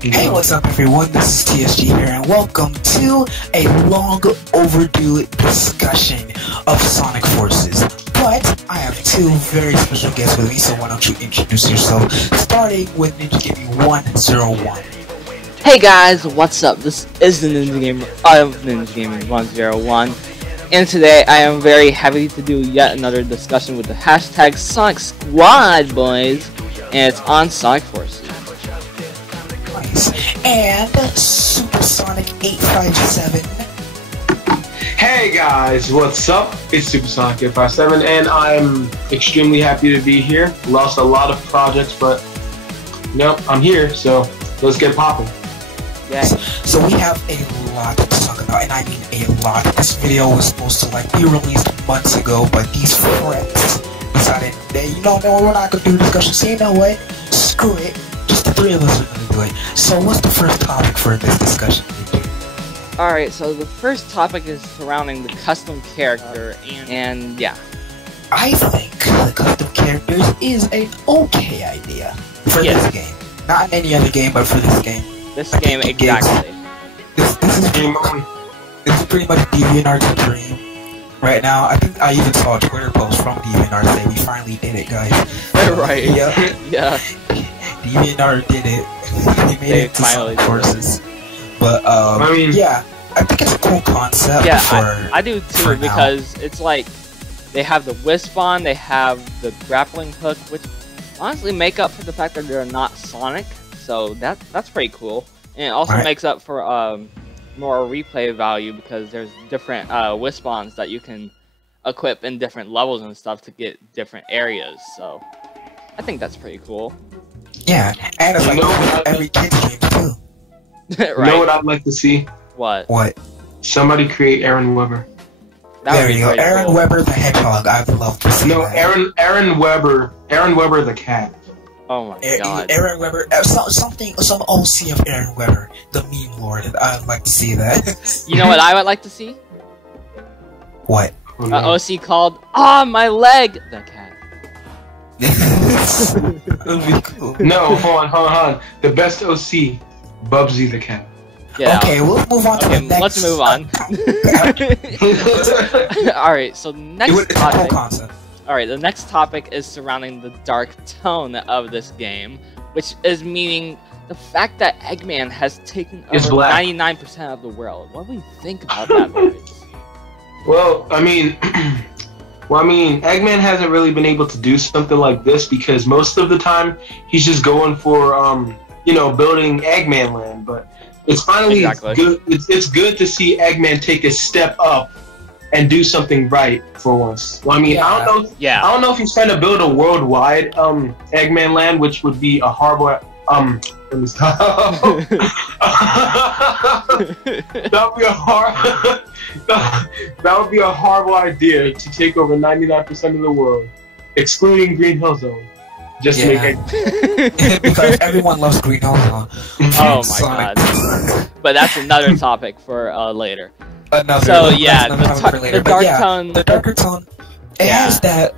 Hey, what's up everyone, this is TSG here, and welcome to a long overdue discussion of Sonic Forces. But I have two very special guests with me, so why don't you introduce yourself, starting with Ninja Gaming 101. Hey guys, what's up? This is the Ninja Gamer of Ninja Gaming 101, and today I am very happy to do yet another discussion with the hashtag Sonic Squad, boys, and it's on Sonic Forces. And Supersonic 857. Hey guys, what's up? It's Supersonic 857, and I'm extremely happy to be here. Lost a lot of projects, but nope, I'm here, so let's get popping. Yeah. So we have a lot to talk about, and I mean a lot. This video was supposed to be released months ago, but these friends decided that, no, we're not gonna do a discussion. So you know what? Screw it. Just the three of us are gonna do it. So what's the first topic for this discussion? Alright, so the first topic is surrounding the custom character, and yeah. I think the custom characters is an okay idea for this game. Not in any other game, but for this game. This game, exactly. This is pretty much DeviantArt's dream. Right now, I think I even saw a Twitter post from DeviantArt saying we finally did it, guys. Right. Yeah. Yeah. DeviantArt did it. They made it to Sonic Forces. But I mean, yeah, I think it's a cool concept. Yeah, for, I do too, because it's like they have the Wisp-On, they have the grappling hook, which honestly make up for the fact that they're not Sonic. So that's pretty cool, and it also makes up for more replay value because there's different Wisp-Ons that you can equip in different levels and stuff to get different areas. So I think that's pretty cool. Yeah, and it's like every kid's dream too. Right. You know what I'd like to see? What? Somebody create Aaron Weber. There you go, Aaron Weber the Hedgehog. I'd love to see that. Aaron Weber the cat. Oh my god. Aaron Weber, some OC of Aaron Weber, the meme lord. I'd like to see that. You know what I would like to see? What? OC called my leg the cat. That would be cool. No, hold on. The best OC, Bubsy the cat. Yeah. Okay, we'll move on to the next. Let's move on. Alright, so next topic. Alright, the next topic is surrounding the dark tone of this game, which is meaning the fact that Eggman has taken over 99% of the world. What do we think about that, boys? Well, I mean, Eggman hasn't really been able to do something like this because most of the time he's just going for, building Eggman Land. But it's finally good. It's good to see Eggman take a step up and do something right for once. Well, I mean, I don't know if he's trying to build a worldwide Eggman Land, which would be a horrible. Let me stop. That would be a horrible idea to take over 99% of the world, excluding Green Hill Zone. Just to make it because everyone loves Green Hill Zone. Oh my god! But that's another topic for later. The darker tone. It has that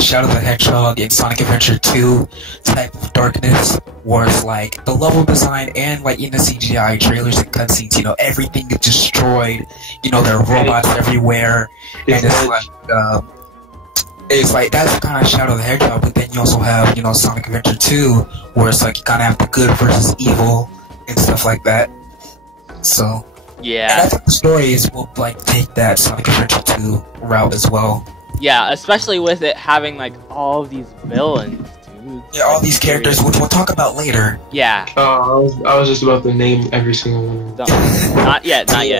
Shadow the Hedgehog in Sonic Adventure 2 type of darkness, where it's like the level design and like in the CGI trailers and cutscenes, everything is destroyed. There are robots everywhere, and it's like that's kind of Shadow the Hedgehog. But then you also have Sonic Adventure 2, where it's like you kind of have the good versus evil and stuff like that. So. Yeah. And I think the stories will take that Sonic Adventure 2 route as well. Yeah, especially with it having all of these villains, dude. Yeah, all these characters, which we'll talk about later. Yeah. I was just about to name every single one. Not yet. But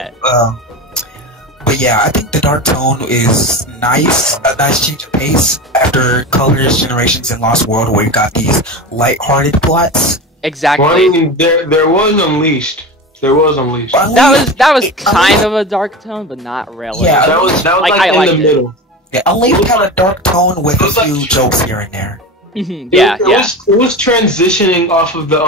yeah, I think the dark tone is nice, a nice change of pace after Colors, Generations, and Lost World, where you got these light-hearted plots. Exactly. Well, I mean, there was Unleashed. That was kind of a dark tone, but not really. Yeah, that was in the middle. Yeah, Unleashed had a dark tone with a few jokes here and there. It was transitioning off of the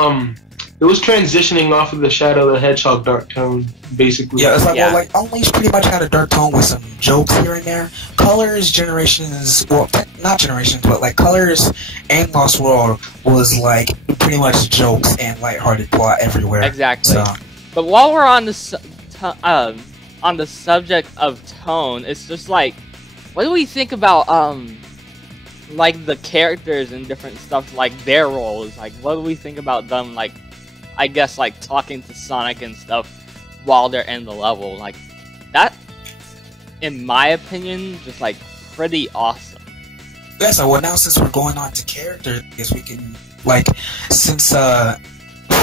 It was transitioning off of the Shadow the Hedgehog dark tone, basically. Yeah, it's like, well, like, Unleashed pretty much had a dark tone with some jokes here and there. Colors, Generations, well, not Generations, but, like, Colors and Lost World was, like, pretty much jokes and lighthearted plot everywhere. Exactly. So. But while we're on the subject of tone, it's just like, what do we think about, like, the characters and different stuff, like, their roles? Like, what do we think about them, like, I guess, like, talking to Sonic and stuff while they're in the level? Like, that, in my opinion, just, like, pretty awesome. Yeah, so, well, now since we're going on to characters, I guess we can, like, since,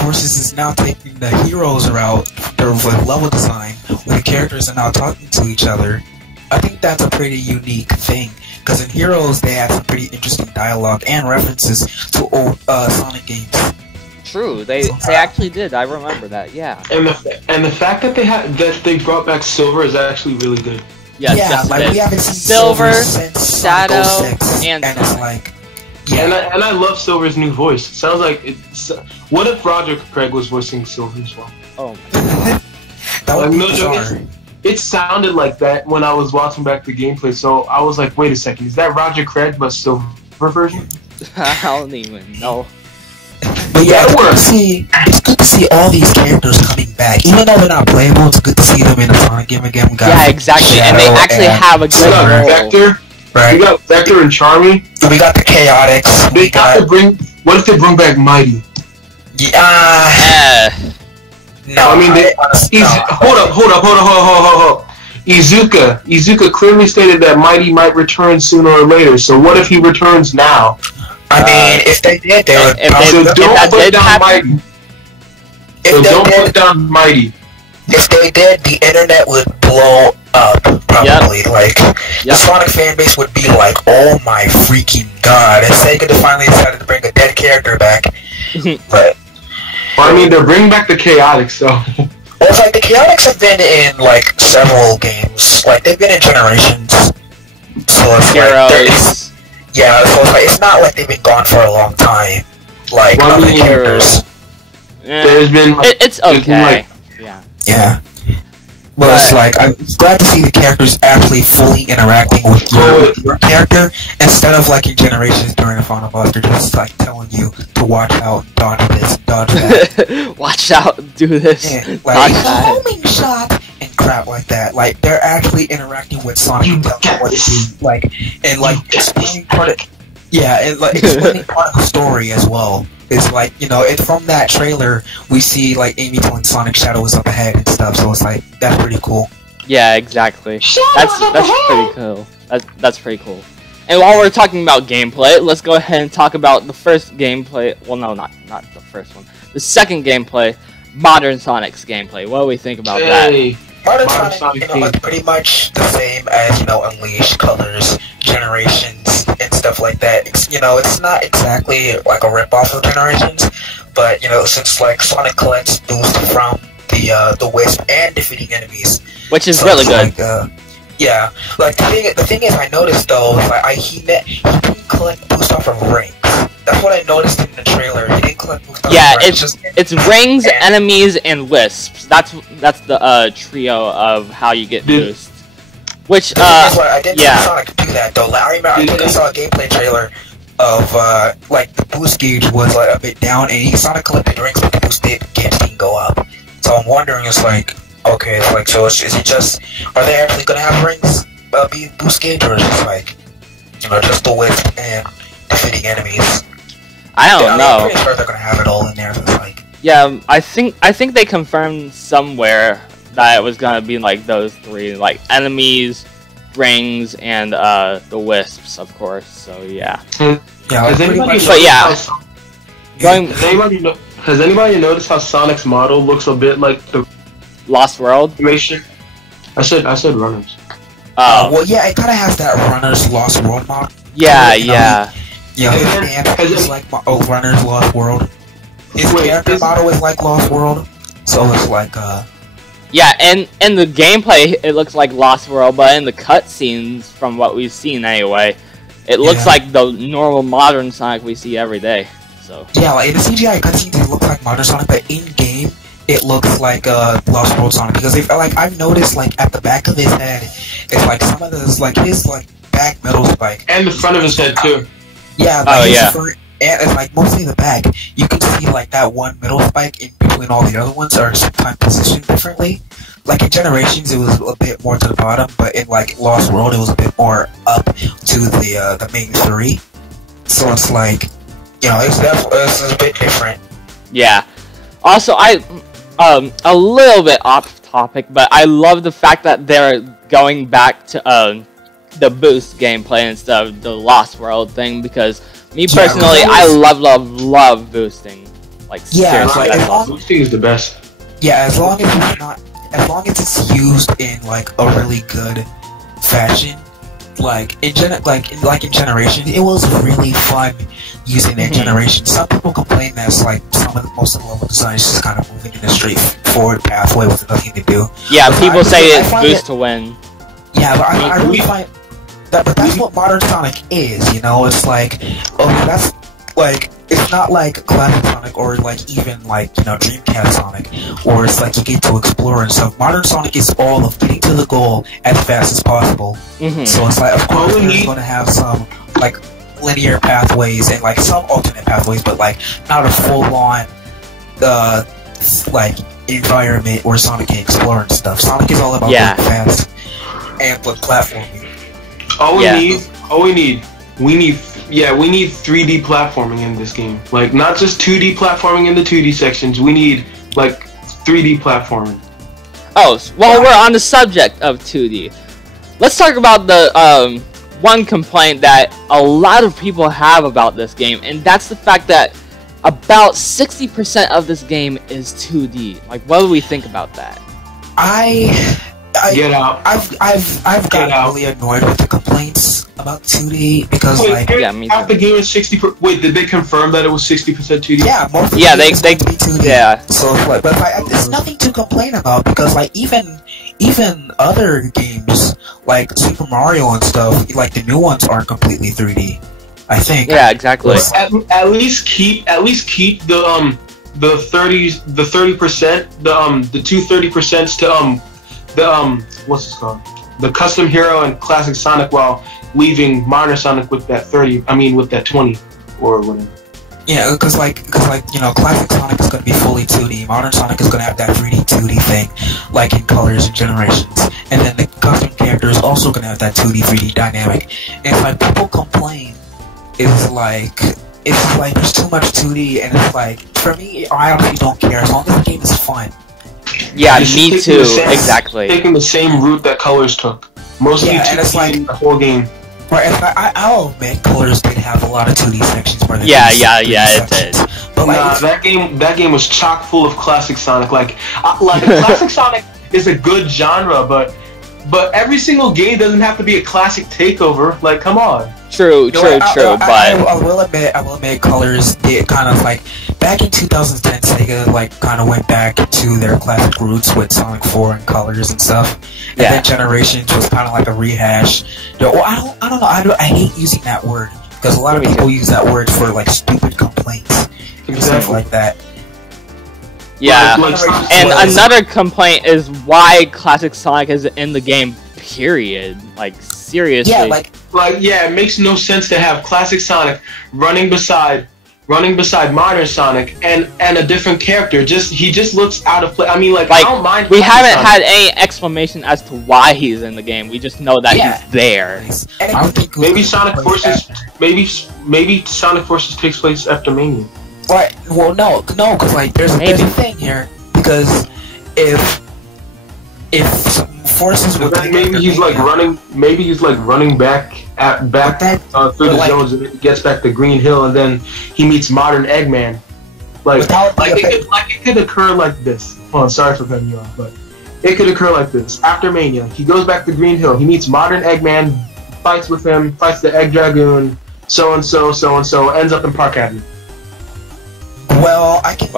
Forces is now taking the heroes route with level design, where the characters are now talking to each other, I think that's a pretty unique thing. Because in Heroes, they had some pretty interesting dialogue and references to old Sonic games. True, they actually did. I remember that. Yeah. And the fact that they brought back Silver is actually really good. Yes, yeah, like we haven't seen Silver since Shadow, 06, and it's like, yeah. And I love Silver's new voice. It sounds like it's. What if Roger Craig was voicing Silver as well? Oh my god. That would be no bizarre. joke. It sounded like that when I was watching back the gameplay, so I was like, wait a second, is that Roger Craig but Silver version? I don't even know. But yeah, it's good to see all these characters coming back. Even though they're not playable, it's good to see them in the Sonic game again. Yeah, exactly, and they actually have a good role. Vector, right? We got Vector and Charmy. We got the Chaotix. They got to bring. What if they bring back Mighty? Yeah. No, I mean, hold up. Iizuka clearly stated that Mighty might return sooner or later. So what if he returns now? I mean, if they did, they would. So don't put down Mighty. So don't put down Mighty. If they did, the internet would blow up. Probably, the Sonic fan base would be like, "Oh my freaking god!" And Sega finally decided to bring a dead character back, but. Well, I mean, they're bringing back the Chaotix, so. Well, it's like the Chaotix have been in like several games. Like they've been in Generations. So it's Heroes. Yeah, so it's not like they've been gone for a long time. Like other characters. Yeah. There's been. It's okay. Yeah. But it's like, I'm glad to see the characters actually fully interacting with your character, instead of like in Generations during the final boss, they're just like telling you to watch out, dodge this, dodge that. Watch out, do this, yeah, like, homing shot, and crap like that. Like, they're actually interacting with Sonic and telling them what to do. Like, and like, explaining part of, explaining part of the story as well. It's like, you know, from that trailer, we see, like, Amy telling Sonic Shadow is up ahead and stuff, so it's like, that's pretty cool. Yeah, exactly. That's pretty cool. That's pretty cool. And while we're talking about gameplay, let's go ahead and talk about the first gameplay. Well, no, not the first one. The second gameplay, Modern Sonic's gameplay. What do we think about that? Modern Sonic, you know, it's pretty much the same as, you know, Unleashed, Colors, Generations, and stuff like that. It's, you know, it's not exactly like a rip-off of Generations, but, you know, since, like, Sonic collects boost from the Wisp and defeating enemies. Which is really good. Like, yeah. Like, the thing is, I noticed, though, like, he didn't collect boost off of rings. That's what I noticed in the trailer. He didn't collect boost off of rings. It's rings, enemies, and wisps. That's the trio of how you get boost. Which, I didn't see Sonic do that, though. I remember I saw a gameplay trailer of, like, the boost gauge was, like, a bit down, and Sonic collected rings, but the boost gauge didn't go up. So I'm wondering, it's like, okay, it's like, so is it just, are they actually gonna have rings be boost gauge, or is it like, you know, just the width and defeating enemies? I don't know. I'm pretty sure they're gonna have it all in there, so it's like... Yeah, I think they confirmed somewhere that it was gonna be like those three, like enemies, rings, and the wisps, of course. So yeah. Has anybody noticed how Sonic's model looks a bit like the Lost World? I said Runners. Well, yeah, it kind of has that Runners Lost World model. Yeah, yeah. Yeah, it's like Runners Lost World. His character model is like Lost World, so it's like Yeah, and in the gameplay it looks like Lost World, but in the cutscenes, from what we've seen anyway, it looks like the normal modern Sonic we see every day. So yeah, like in the CGI cutscenes it looks like modern Sonic, but in game it looks like Lost World Sonic, because if like I've noticed like at the back of his head, it's like some of those like his like back metal spike and the front of his head too. Yeah, like front, and it's like mostly the back. You can see like that one middle spike in between all the other ones are sometimes positioned differently. Like in Generations, it was a bit more to the bottom, but in like Lost World, it was a bit more up to the main three. So it's like, you know, it's a bit different. Yeah. Also, a little bit off topic, but I love the fact that they're going back to the boost gameplay instead of the Lost World thing, because me personally, I love boosting. Like, seriously, boosting is the best. Yeah, as long as it's used in like a really good fashion, like in Generation, it was really fun using that Generation. Some people complain that it's like most of the level design is just kind of moving in a straightforward pathway with nothing to do. Yeah, people say it's boost to win. Yeah, but I really find that, but that's what modern Sonic is, you know? It's like, okay, that's like, it's not like classic Sonic or like even like, you know, Dreamcast Sonic, or it's like you get to explore and stuff. Modern Sonic is all of getting to the goal as fast as possible. So it's like, of course, there's going to have some like linear pathways and like some alternate pathways, but like not a full-on like environment where Sonic can explore and stuff. Sonic is all about going fast and with platforming. We need 3D platforming in this game. Like, not just 2D platforming in the 2D sections. We need, like, 3D platforming. Oh, well, we're on the subject of 2D. Let's talk about the one complaint that a lot of people have about this game, and that's the fact that about 60% of this game is 2D. Like, what do we think about that? Get out. I've gotten really annoyed with the complaints about 2D because half the game is 60%. Wait, did they confirm that it was 60% 2D? Yeah, most of they be 2D. Yeah. So like, but like, there's nothing to complain about because like even other games like Super Mario and stuff, like the new ones aren't completely 3D. I think. Yeah, exactly. At least keep the 30%, the two 30% to what's this called? The Custom Hero and Classic Sonic, while leaving Modern Sonic with that 30. I mean, with that 20 or whatever. Yeah, because you know, Classic Sonic is going to be fully 2D. Modern Sonic is going to have that 3D 2D thing, like in Colors and Generations. And then the custom character is also going to have that 2D 3D dynamic. And it's like people complain, it's like there's too much 2D, and it's like, for me, I honestly don't care as long as the game is fun. Yeah, me too. Exactly. Taking the same route that Colors took. Mostly and it's like the whole game. Right, and I'll admit Colors did have a lot of 2D sections where it did. But like, that game was chock full of Classic Sonic. Like Classic Sonic is a good genre, but every single game doesn't have to be a classic takeover. Like, come on. True. But I will admit, Colors did kind of like back in 2010, Sega like kind of went back to their classic roots with Sonic 4 and Colors and stuff. And then Generations was kind of like a rehash. Well, I don't know. I hate using that word because a lot of people use that word for like stupid complaints and stuff like that. Yeah, and another complaint is why Classic Sonic is in the game. Period. Like, seriously. Yeah, it makes no sense to have Classic Sonic running beside Modern Sonic and a different character. He just looks out of place. I mean, like I don't mind. We haven't had any explanation as to why he's in the game. We just know that he's there. Maybe Sonic Forces. Maybe Sonic Forces takes place after Mania. Right. Well, no, because like there's a thing here, because if Forces would maybe he's like running back through the zones, and then he gets back to Green Hill, and then he meets Modern Eggman. It could occur like this. Oh, sorry for cutting you off, but it could occur like this. After Mania, he goes back to Green Hill, he meets Modern Eggman, fights with him, fights the Egg Dragoon, so and so, ends up in Park Avenue. Well, I can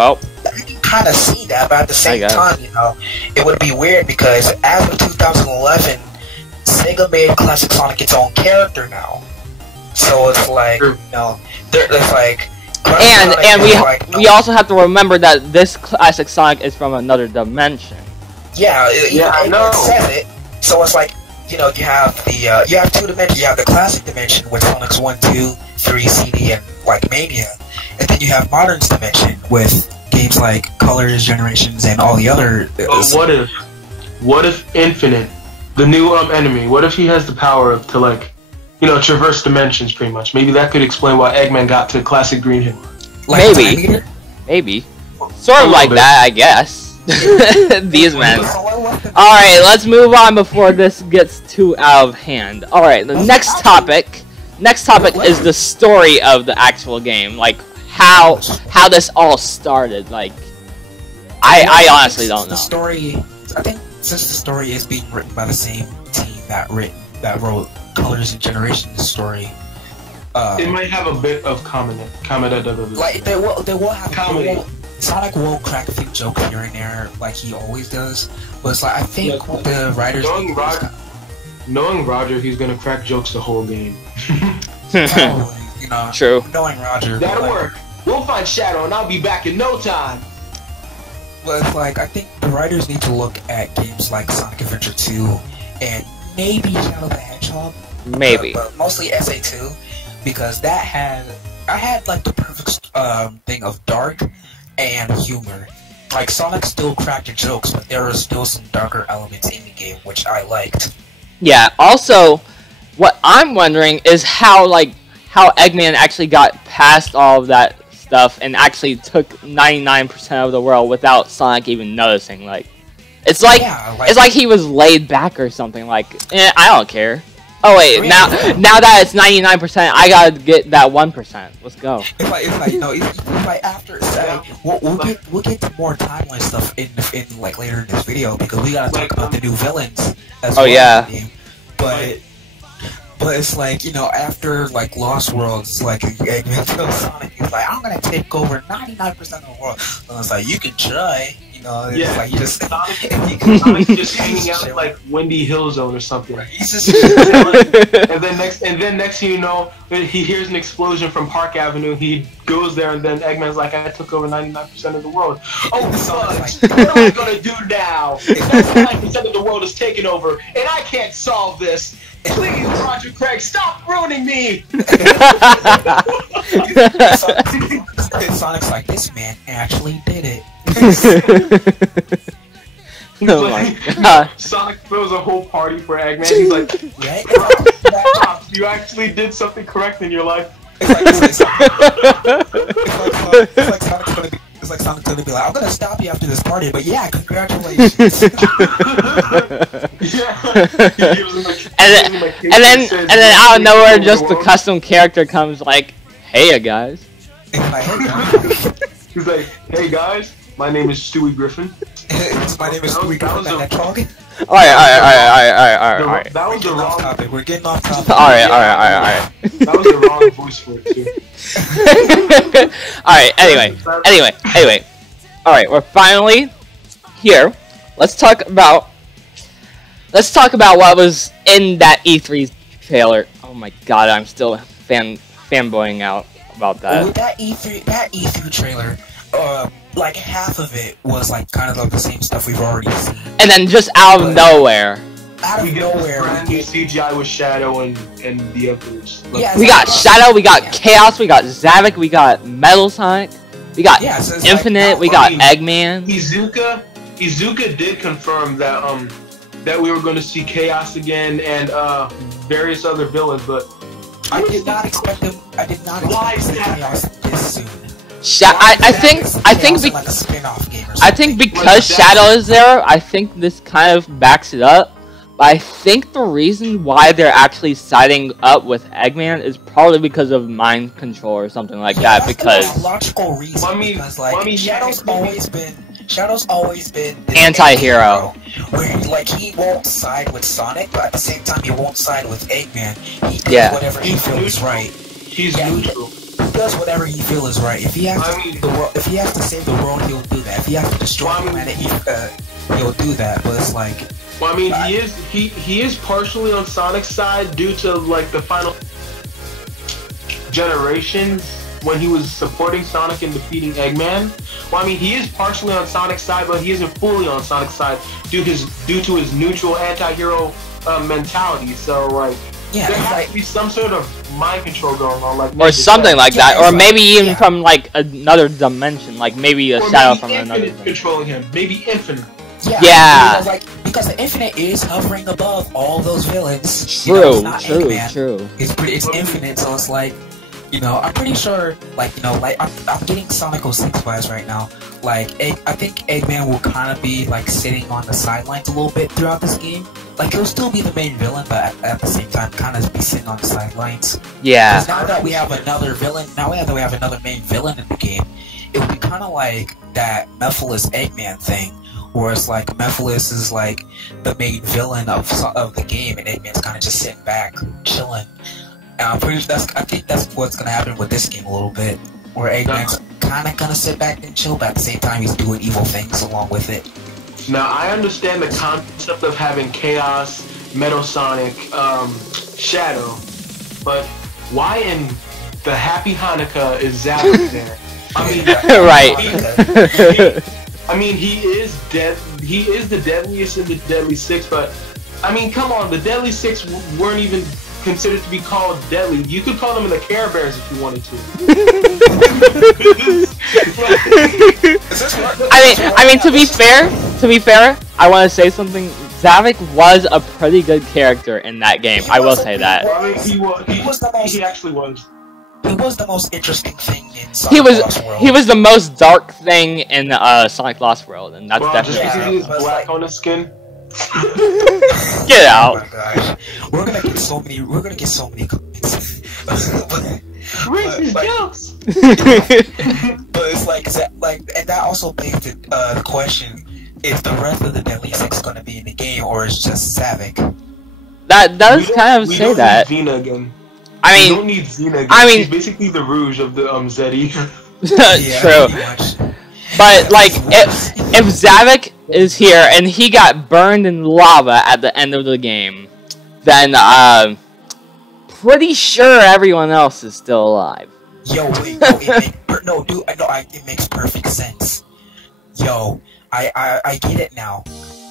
kind of see that, but at the same time, you know, it would be weird because as of 2011, Sega made Classic Sonic its own character now. So it's like, you know, it's like And we also have to remember that this classic Sonic is from another dimension. Yeah, it says it. So it's like, you know, you have the you have two dimensions. You have the classic dimension with Sonic's 1, 2, 3, CD, and like Mania, and then you have Modern's dimension with games like Colors, Generations, and all the other. What if Infinite, the new enemy? What if he has the power to, like, you know, traverse dimensions pretty much? Maybe that could explain why Eggman got to Classic Green Hill. Like maybe, sort of like that, I guess. These men. Alright, let's move on before this gets too out of hand. Alright, the next topic is the story of the actual game. Like, how this all started. Like, I honestly don't know. The story, I think, since the story is being written by the same team that wrote Colors and Generations story, it might have a bit of comedy. Like, they will have comedy. Sonic will crack a few jokes here and there, like he always does. But it's like, I think the writers. Knowing Roger, he's gonna crack jokes the whole game. Probably, you know. True. Knowing Roger. That'll work. We'll find Shadow, and I'll be back in no time. But it's like, I think the writers need to look at games like Sonic Adventure 2 and maybe Shadow the Hedgehog. Maybe. But mostly SA2, because I had like the perfect thing of dark and humor. Like, Sonic still cracked the jokes, but there were still some darker elements in the game, which I liked. Yeah, also, what I'm wondering is how Eggman actually got past all of that stuff and actually took 99% of the world without Sonic even noticing. Like, it's like he was laid back or something. Like, I don't care. Oh wait, now that it's 99%, I gotta get that 1%. Let's go. It's like, you know, it's like after we'll get to more timeline stuff in like later in this video, because we gotta talk about the new villains as well. Yeah. In the game. But it's like, you know, after like Lost Worlds, like Eggman kills Sonic, he's like, I'm gonna take over 99% of the world. And it's like, you can try. You know, it's like, you just Sonic's just hanging out in like Windy Hill Zone or something. He's just and then next thing you know, he hears an explosion from Park Avenue. He goes there, and then Eggman's like, I took over 99% of the world. Oh fuck! What am I gonna do now? 99% of the world is taken over, and I can't solve this. Please, Roger Craig, stop ruining me! Sonic's like, this man actually did it. Oh my god. Sonic throws a whole party for Eggman. He's like, you actually did something correct in your life. It's like Sonic's gonna be like, I'm gonna stop you after this party, but yeah, congratulations. And then out of nowhere, just the custom character comes like, hey guys. He's like, hey guys, my name is Stewie Griffin. My name is Stewie Griffin, the Hedgehog. Alright. That was the wrong topic. We're getting off topic. Alright. That was the wrong voice for it too. Alright, anyway. Alright, we're finally here. Let's talk about what was in that E3 trailer. Oh my god, I'm still fanboying out about that. With that E3 trailer, like half of it was like kind of like the same stuff we've already seen. And then just out of nowhere. We get CGI with Shadow and the others. Yeah, we got Shadow, we got Chaos, we got Zavik, we got Metal Sonic, we got Infinite, we got Eggman. Iizuka did confirm that that we were going to see Chaos again and various other villains, but I did not expect them. I did not expect Chaos this soon. I think because Shadow is there, I think this kind of backs it up. But I think the reason why they're actually siding up with Eggman is probably because of mind control or something like that. Because a logical reason. Because like Shadow's always been the anti-hero. Where like he won't side with Sonic, but at the same time he won't side with Eggman. He does whatever he feels is right. He's neutral. He does whatever he feels is right. If he has if he has to save the world, he'll do that. If he has to destroy the planet, he'll do that. But it's like, well, I mean, he is partially on Sonic's side due to like the final Generations when he was supporting Sonic and defeating Eggman. Well, I mean, he is partially on Sonic's side, but he isn't fully on Sonic's side due to his neutral anti-hero mentality. So, like, yeah, there has to be some sort of mind control going on, like, or something like that, or maybe even from like another dimension, like maybe a shadow from another dimension. Controlling him, maybe Infinite. Yeah. You know, like, because the Infinite is hovering above all those villains. True, you know, it's not Eggman. True. It's Infinite, so it's like, you know, I'm pretty sure, like, you know, like, I'm getting Sonic 06 vibes right now. Like, I think Eggman will kind of be, like, sitting on the sidelines a little bit throughout this game. Like, he'll still be the main villain, but at the same time, kind of be sitting on the sidelines. Yeah. Because now that we have another villain, we have another main villain in the game, it would be kind of like that Mephiles Eggman thing, where it's like Mephiles is like the main villain of the game, and Eggman's kind of just sitting back, chilling. And I'm pretty sure I think that's what's gonna happen with this game a little bit, where Eggman's kind of gonna sit back and chill, but at the same time he's doing evil things along with it. Now I understand the concept of having Chaos, Metal Sonic, Shadow, but why in the Happy Hanukkah is Zavik there? I mean, right. I mean, he is dead. He is the deadliest in the Deadly Six, but I mean, come on, the Deadly Six weren't even considered to be called deadly. You could call them the Care Bears if you wanted to. I mean, to be fair, I want to say something. Zavik was a pretty good character in that game. I will say that. He actually was. He was the most interesting thing in Sonic Lost World. He was the most dark thing in Sonic Lost World, and that's definitely true. He was black on his skin. Get out! Oh my gosh, we're gonna get so many comments. Racist jokes. But it's like, and that also begs the question: is the rest of the Deadly Six gonna be in the game, or is just Zavik? That does kind of say that. We don't need Xena again. I mean, we don't need Xena again. She's basically the Rouge of the Zeddy. True. But like, if Zavik is here and he got burned in lava at the end of the game, then pretty sure everyone else is still alive. Yo, wait, no, it makes perfect sense. Yo, I get it now.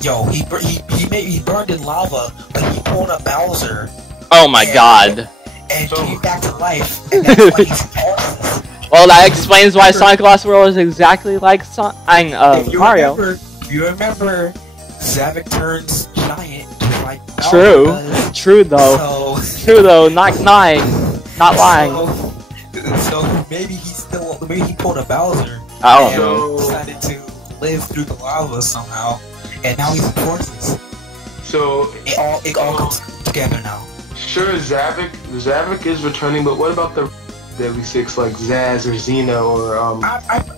Yo, he burned in lava, but he pulled a Bowser. Oh my god. And came back to life, and that's why he's pulses. Well, that explains why Sonic Lost World is exactly like Mario. If you remember, Zavik turns giant, just like True though, not lying. So maybe he pulled a Bowser. I don't know. Decided to live through the lava somehow, and now he's in forces. So it all comes together now. Sure, Zavik is returning, but what about the Deadly Six, like Zaz or Xena or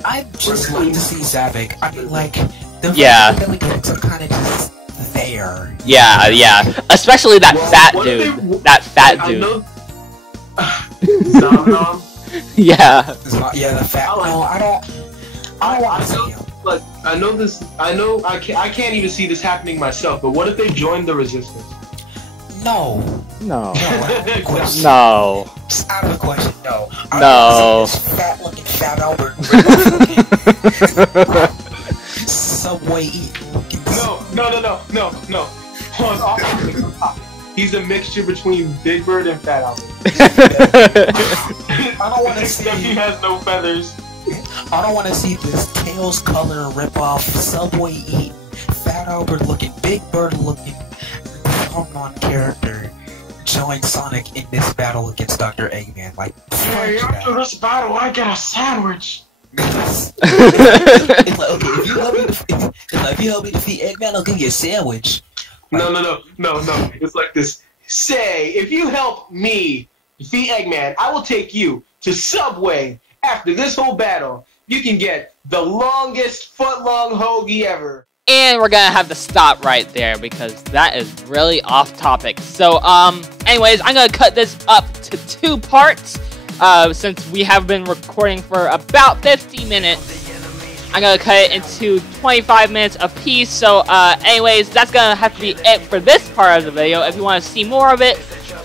I just like to see Zavik. I mean, like the Deadly Six are kind of just there. Yeah. Especially that fat dude. That fat dude. Zomnom? Yeah, the fat. I don't want to see him. Like, I can't even see this happening myself, but what if they join the Resistance? No. Just out of the question, no. No. Fat-looking Fat Albert. Subway eating looking. No. Hold on, he's a mixture between Big Bird and Fat Albert. I don't want to see. Except he has no feathers. I don't want to see this Tails color ripoff, Subway eating, Fat Albert looking, Big Bird looking, Pokemon character join Sonic in this battle against Dr. Eggman. Like, hey, after this battle, I get a sandwich. It's like, okay, if you help me defeat Eggman, I'll give you a sandwich. No. It's like this. Say, if you help me defeat Eggman, I will take you to Subway. After this whole battle, you can get the longest foot-long hoagie ever. And we're gonna have to stop right there because that is really off topic. So, anyways, I'm gonna cut this up to 2 parts, since we have been recording for about 50 minutes. I'm gonna cut it into 25 minutes apiece. So, anyways, that's gonna have to be it for this part of the video. If you want to see more of it,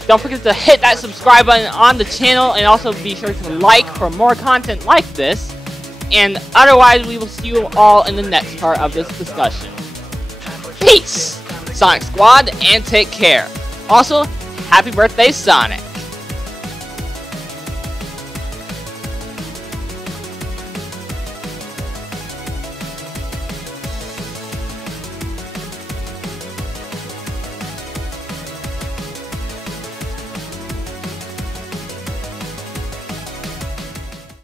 don't forget to hit that subscribe button on the channel, and also be sure to like for more content like this. And otherwise, we will see you all in the next part of this discussion. Peace, Sonic Squad, and take care. Also, happy birthday, Sonic!